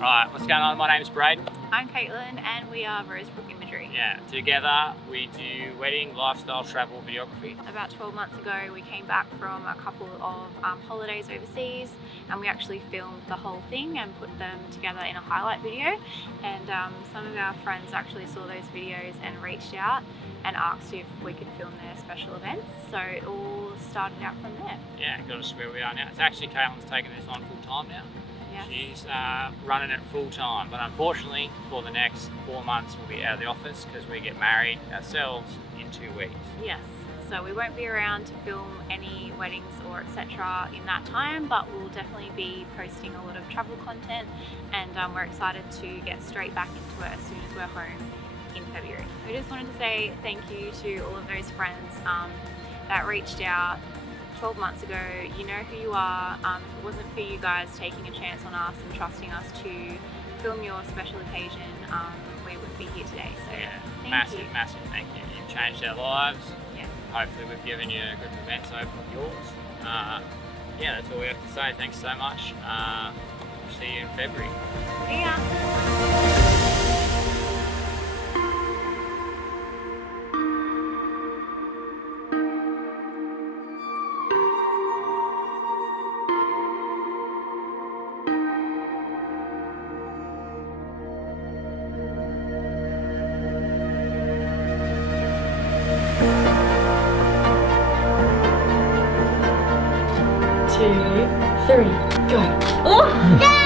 Right, what's going on? My name's Braden. I'm Caitlin and we are Rosebrook Imagery. Yeah, together we do wedding, lifestyle, travel, videography. About 12 months ago we came back from a couple of holidays overseas and we actually filmed the whole thing and put them together in a highlight video, and some of our friends actually saw those videos and reached out and asked if we could film their special events, so it all started out from there. Yeah, got us where we are now. It's actually Caitlin's taking this on full time now. Yes. She's running it full time, but unfortunately for the next 4 months we'll be out of the office because we get married ourselves in 2 weeks. Yes, so we won't be around to film any weddings or etc. in that time, but we'll definitely be posting a lot of travel content, and we're excited to get straight back into it as soon as we're home in February. We just wanted to say thank you to all of those friends that reached out 12 months ago. You know who you are. If it wasn't for you guys taking a chance on us and trusting us to film your special occasion, we wouldn't be here today. So Yeah, thank you. massive thank you. You've changed our lives. Yes. Hopefully we've given you a good events over yours. Yeah, that's all we have to say. Thanks so much. We'll see you in February. See ya. Two, three, go. Oh!